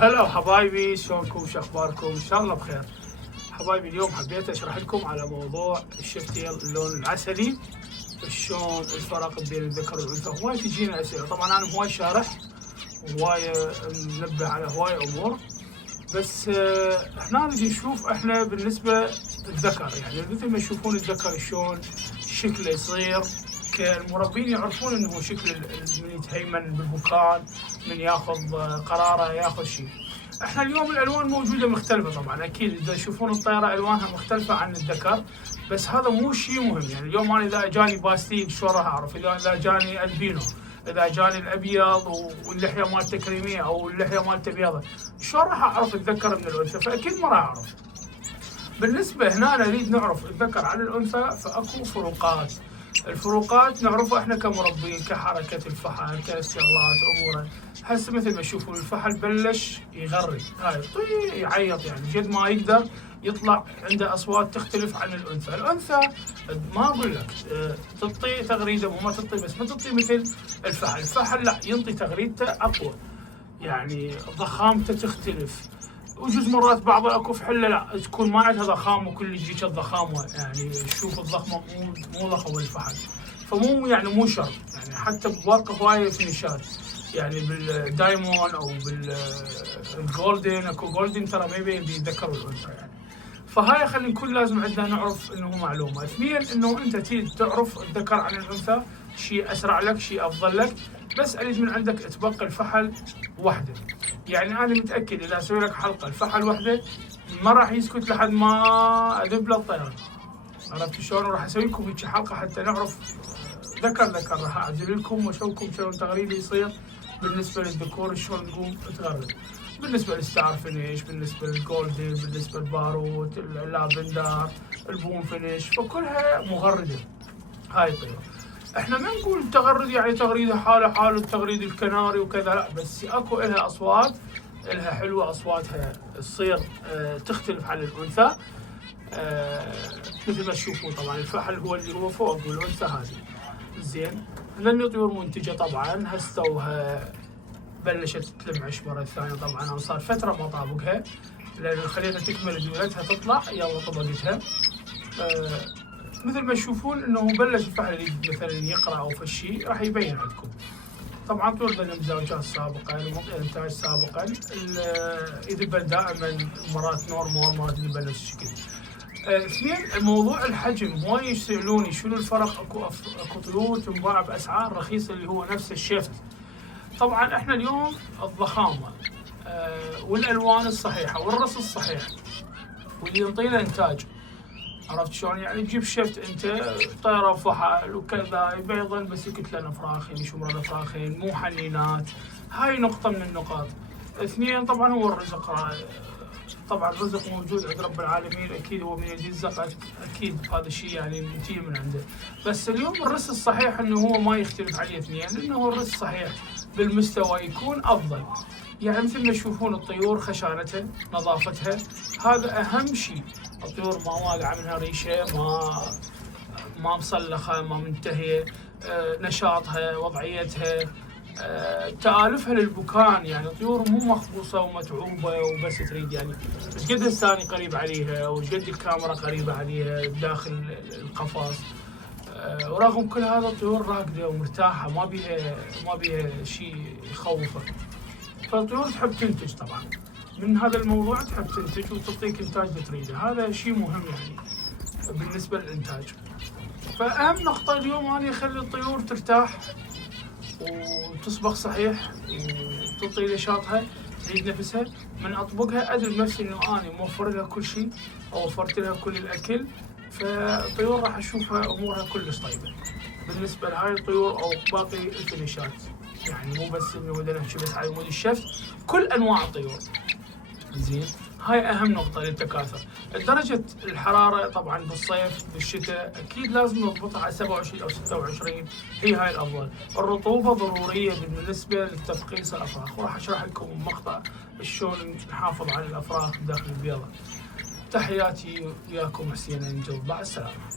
هلا حبايبي، شلونكم؟ شو اخباركم؟ ان شاء الله بخير. حبايبي اليوم حبيت اشرح لكم على موضوع الشفتيل اللون العسلي، شلون الفرق بين الذكر والانثى. هواي تجينا اسئله، طبعا انا هواي شارح وهواي منبه على هواي امور، بس احنا نجي نشوف احنا بالنسبه للذكر، يعني مثل ما تشوفون الذكر شلون شكله يصير، كالمربين يعرفون انه شكل من يتهيمن بالبكان، من ياخذ قراره ياخذ شيء. احنا اليوم الالوان موجوده مختلفه، طبعا اكيد اذا تشوفون الطيره الوانها مختلفه عن الذكر، بس هذا مو شيء مهم. يعني اليوم انا اذا اجاني باستيل شلون راح اعرف؟ اذا اجاني البينو، اذا اجاني الابيض واللحيه مالته كريميه او اللحيه مالته بيضة، شلون راح اعرف الذكر من الانثى؟ فاكيد ما راح اعرف. بالنسبه هنا نريد نعرف الذكر عن الانثى، فاكو فروقات. الفروقات نعرفها احنا كمربين، كحركه الفحل، كاستغلات اموره. هسه مثل ما تشوفون الفحل بلش يغرد، هاي يعيط، يعني جد ما يقدر يطلع، عنده اصوات تختلف عن الانثى. الانثى ما اقول لك تطي تغريده وما تطي، بس ما تطي مثل الفحل. الفحل لا، ينطي تغريدته اقوى، يعني ضخامته تختلف. وجوز مرات بعض اكو فحله لا تكون ما عندها ضخامه وكل يجيك الضخامه، يعني شوف الضخمه مو ضخمه الفحل، فمو يعني مو شرط. يعني حتى بورقه هوايه فينيشات، يعني بالدايمون او بالجولدن، اكو جولدن ترى ما يبين الذكر والانثى يعني. فهاي خلينا نكون لازم عندنا نعرف انه معلومه. اثنين، انه انت تريد تعرف الذكر عن الانثى، شيء اسرع لك، شيء افضل لك، بس اريد من عندك تبقى الفحل وحده. يعني انا متاكد اذا اسوي لك حلقه الفحل وحده ما راح يسكت لحد ما اذب له الطيره. عرفت شلون؟ راح اسوي لكم هيك حلقه حتى نعرف ذكر راح اعزل لكم واشوفكم شلون تغريده يصير بالنسبه للذكور، شلون نقوم تغرد. بالنسبه للستار فينيش، بالنسبه للجولدن، بالنسبه للباروت، اللافندر، البوم فينيش، فكلها مغرده هاي الطيور. احنا ما نقول تغرد يعني تغريده حاله التغريد الكناري وكذا، لا، بس اكو لها اصوات، لها حلوه، اصواتها تصير تختلف عن الانثى. مثل ما تشوفون طبعا الفحل هو اللي هو فوق والانثى هذه. زين، لان طيور منتجه طبعا، هستوها بلشت تلمعش مره ثانيه. طبعا انا صار فتره ما طابقها، لان خليتها تكمل ديولتها تطلع، يلا طبقتها. مثل ما تشوفون انه بلش الفحل مثلا يقرا او فشي، راح يبين عندكم. طبعا طول المزاوجات سابقا ومعطي انتاج سابقا، يذبل دائما، مرات نورمال، مرات يذبل نفس الشكل. اثنين، موضوع الحجم، هواي يسالوني شنو الفرق. اكو طيور تنباع باسعار رخيصه اللي هو نفس الشفت. طبعا احنا اليوم الضخامه والالوان الصحيحه والرص الصحيح واللي ينطينا انتاج. عرفت شلون؟ يعني تجيب شفت انت طيره وفحل وكذا يبيضن، بس يكتلن فراخين، يشمرن فراخين، مو حنينات. هاي نقطه من النقاط. اثنين، طبعا هو الرزق. طبعا الرزق موجود عند رب العالمين، اكيد هو من يدي الزق، اكيد هذا الشيء يعني يجي من عنده. بس اليوم الرز الصحيح انه هو ما يختلف عليه اثنين، لانه هو الرز الصحيح بالمستوى يكون افضل. يعني مثل ما تشوفون الطيور خشانتها، نظافتها، هذا اهم شيء. الطيور ما واقعه منها ريشه، ما مصلخه، ما منتهيه، نشاطها، وضعيتها، تآلفها للبكان. يعني طيور مو مخبوصه ومتعوبه وبس تريد، يعني ايش قد الثاني قريب عليها وايش قد الكاميرا قريبه عليها بداخل القفص. ورغم كل هذا الطيور راقده ومرتاحه، ما بيها شيء يخوفها. فالطيور تحب تنتج طبعا، من هذا الموضوع تحب تنتج وتعطيك انتاج بتريده. هذا شيء مهم يعني بالنسبه للانتاج. فاهم نقطه اليوم اني اخلي الطيور ترتاح وتصبغ صحيح وتعطي نشاطها، تعيد نفسها. من اطبقها ادري بنفسي انه اني موفر لها كل شيء، او وفرت لها كل الاكل، فالطيور راح اشوفها امورها كلش طيبه. بالنسبه لهاي الطيور او باقي الفينيشات، يعني مو بس انه بدنا نحكي بس على مود الشفت، كل انواع الطيور. زين، هاي اهم نقطة للتكاثر. درجة الحرارة طبعا بالصيف بالشتاء اكيد لازم نضبطها على 27 او 26، هي هاي الافضل. الرطوبة ضرورية بالنسبة لتفقيس الافراخ، وراح اشرح لكم مقطع شلون نحافظ على الافراخ داخل البيضة. تحياتي وياكم حسين انجل، مع السلامة.